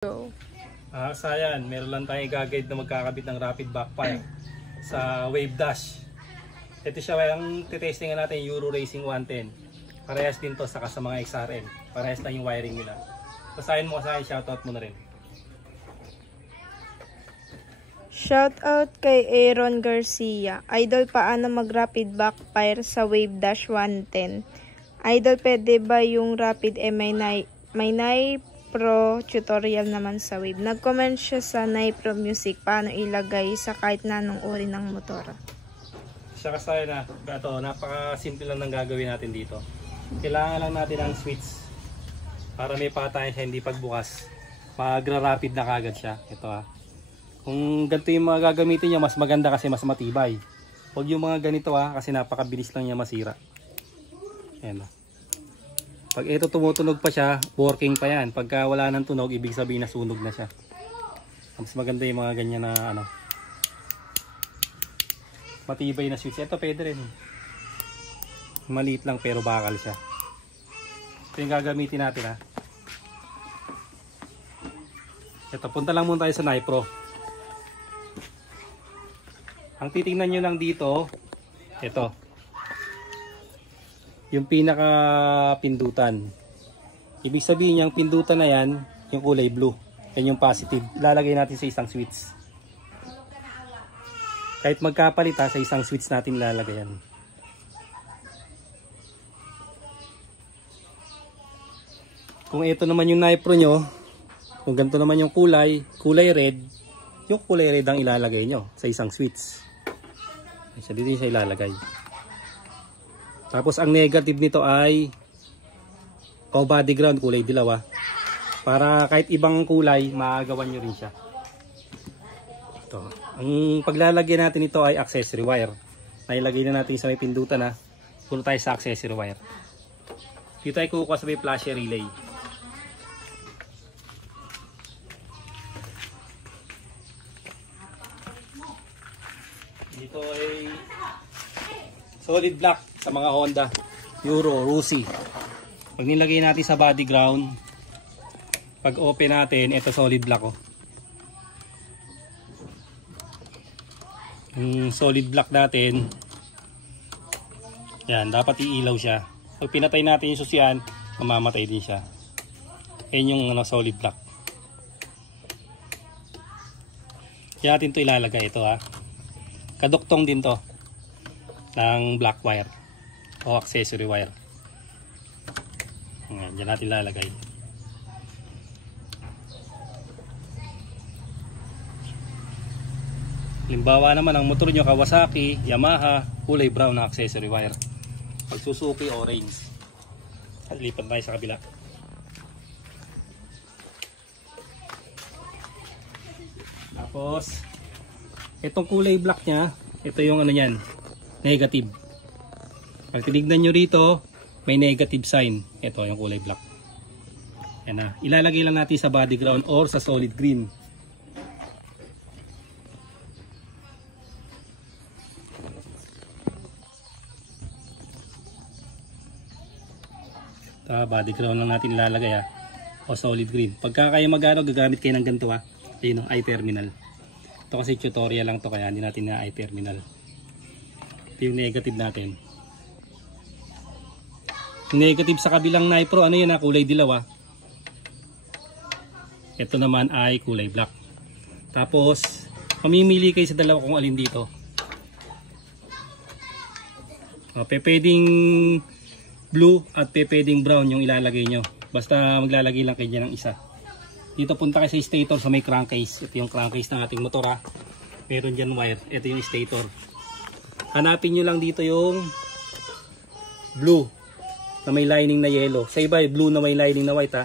Go. Sayan, meron lang tayong i-guide na magkakabit ng rapid backfire sa Wave Dash. Ito siya ang titestingan natin, Euro Racing 110. Parehas din to saka sa mga XRM. Parehas lang yung wiring nila. Pasahin mo sa akin, shoutout mo na rin. Shoutout kay Aaron Garcia. Idol, paano mag-rapid backfire sa Wave Dash 110? Idol, pwede ba yung rapid may Pro tutorial naman sa Wave. Nag-comment siya sa Pro Music paano ilagay sa kahit na anong uri ng motor. Siya kasaya na. Ito, napaka-simple lang ng gagawin natin dito. Kailangan lang natin ang switch para may patayan siya, hindi pagbukas. Magra-rapid na kagad siya. Ito Kung ganito yung mga gagamitin niya, mas maganda kasi mas matibay. Huwag yung mga ganito kasi napakabilis lang niya masira. Ayan Pag ito tumutunog pa siya, working pa yan. Pagka wala nang tunog, ibig sabihin na sunog na siya. Mas maganda yung mga ganyan na matibay na switch. Ito pwede rin. Maliit lang pero bakal siya. Ito yung gagamitin natin Ito, punta lang muna tayo sa Nipro. Ang titingnan nyo lang dito, ito. Yung pinaka pindutan. Ibig sabihin yung pindutan na yan, yung kulay blue. Yan yung positive. Lalagay natin sa isang switch. Kahit magkapalit sa isang switch natin lalagay yan. Kung ito naman yung Nipro nyo, kung ganito naman yung kulay red, yung kulay red ang ilalagay nyo sa isang switch. Dito siya ilalagay. Tapos ang negative nito ay body ground, kulay dilaw para kahit ibang kulay maagawan nyo rin siya. Ito. Ang paglalagyan natin ito ay accessory wire. Nailagay na natin sa may pindutan Puno tayo sa accessory wire. Dito ay kukuha sa may flasher relay. Dito ay solid block sa mga Honda, Euro, Rusi. Pag nilagay natin sa body ground, pag open natin, ito solid block Yung solid block natin, yan, dapat iilaw siya. Pag pinatay natin yung susian, mamamatay din siya. Yan yung solid block. Kaya natin ito ilalagay ito Kaduktong din to ng black wire o accessory wire. Ayan, dyan natin lalagay. Limbawa naman ang motor nyo Kawasaki, Yamaha, kulay brown na accessory wire. Pag Suzuki, orange. At lipat tayo sa kabila. Tapos itong kulay black nya, ito yung niyan, negative. Pag tinignan nyo rito, may negative sign. Ito yung kulay black. Yan ilalagay lang natin sa body ground or sa solid green. Body ground lang natin ilalagay o solid green. Pagka kayo gagamit kayo ng ganito ayun eye terminal. Ito kasi tutorial lang to kaya hindi natin na eye terminal. Ito yung negative natin. Negative sa kabilang Nipro, yan kulay dilaw Ito naman ay kulay black. Tapos mamimili kayo sa dalawa kung alin dito. Pwedeng blue at pwedeng brown yung ilalagay nyo. Basta maglalagay lang kayo dyan ng isa. Dito punta kayo sa stator sa may crankcase. Ito yung crankcase ng ating motor Meron dyan wire. Ito yung stator. Hanapin nyo lang dito yung blue na may lining na yellow. Sa iba blue na may lining na white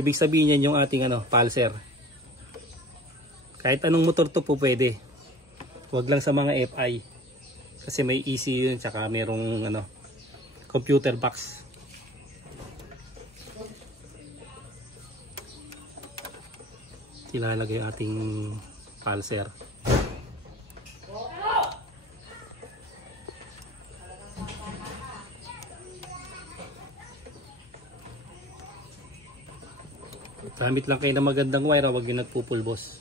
Ibig sabihin yan yung ating pulser. Kahit anong motor to po pwede. Huwag lang sa mga FI. Kasi may ECU yun. Tsaka merong computer box. Ilalagay yung ating pulser. Gamit lang kayo ng magandang wire, huwag yung nagpupulbos.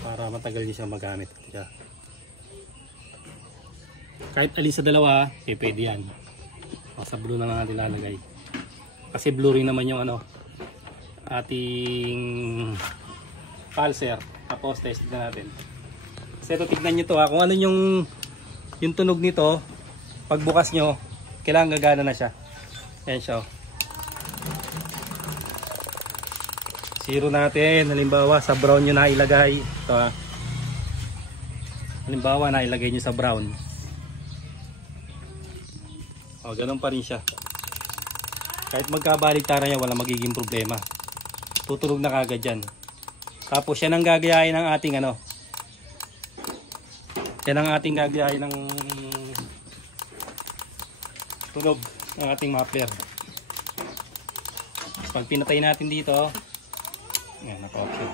Para matagal nyo siyang magamit. Kaya, kahit alin sa dalawa, pwede yan. O, sa blue na lang natin lalagay. Kasi blue rin naman yung ating pulser. Tapos test na natin. Kasi ito, tignan nyo to ha. Kung ano yung tunog nito, pagbukas nyo, kailangan gagana na siya. Ayan siya. Zero natin. Halimbawa sa brown nyo na ilagay. Ito ha. Halimbawa na ilagay nyo sa brown. O, ganun pa rin siya. Kahit magkabaligtaran niya, wala magiging problema. Tutunog na kagad yan. Tapos yan ang gagayahin ng ating yan ang ating gagayahin ng tunog ng ating muffler. Pag pinatay natin dito, yan, naka-option.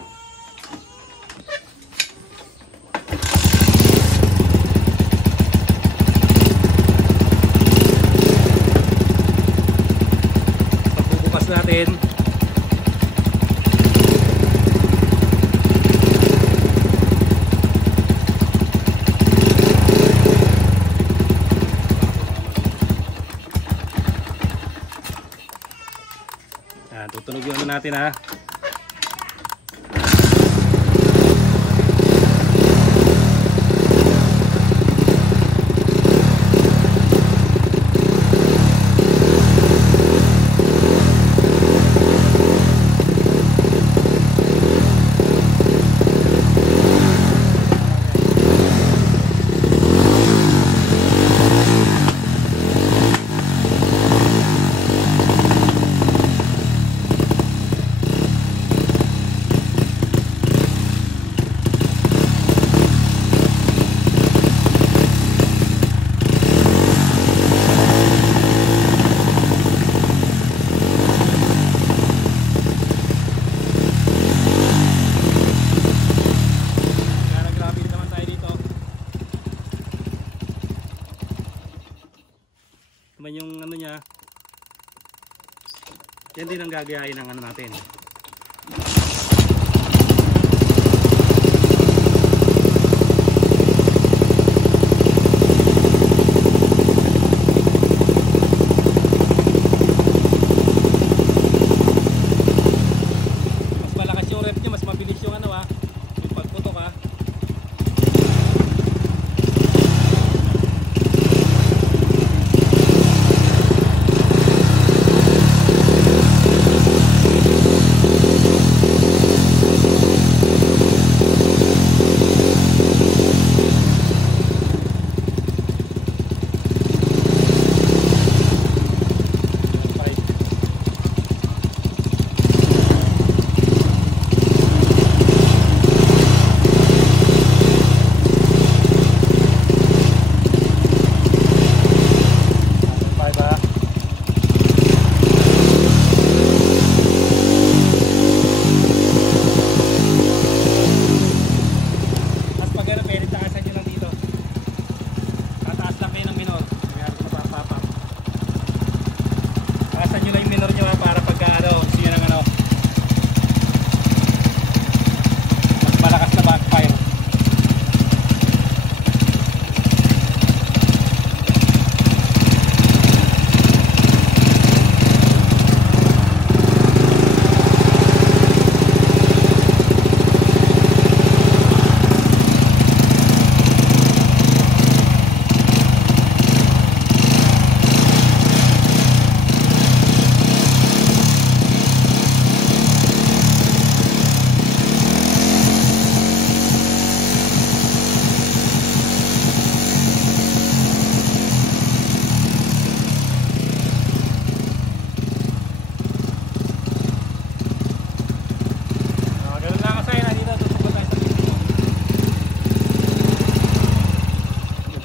Pagbubukas natin, tutunog yung natin ha. Naman yung niya, yan din ang gagayahin ng natin. Mas malakas yung rep niya, mas mabilis yung yung pagputok ha.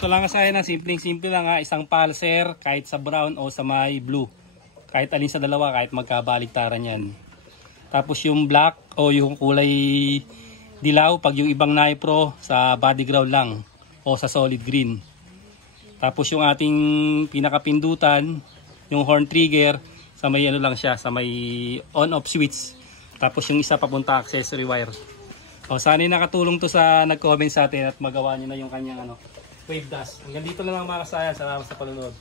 Ito lang sa akin, simple lang ha, isang pulser kahit sa brown o sa may blue. Kahit alin sa dalawa, kahit magkabaligtaran yan. Tapos yung black o yung kulay dilaw, pag yung ibang Nipro sa body ground lang o sa solid green. Tapos yung ating pinakapindutan, yung horn trigger, sa may lang siya, sa may on-off switch. Tapos yung isa papunta accessory wire. O, sana nakatulong to sa nag-comment sa atin at magawa nyo na yung kanyang wave dash. Hanggang dito lang mga kasayan. Salamat sa panonood.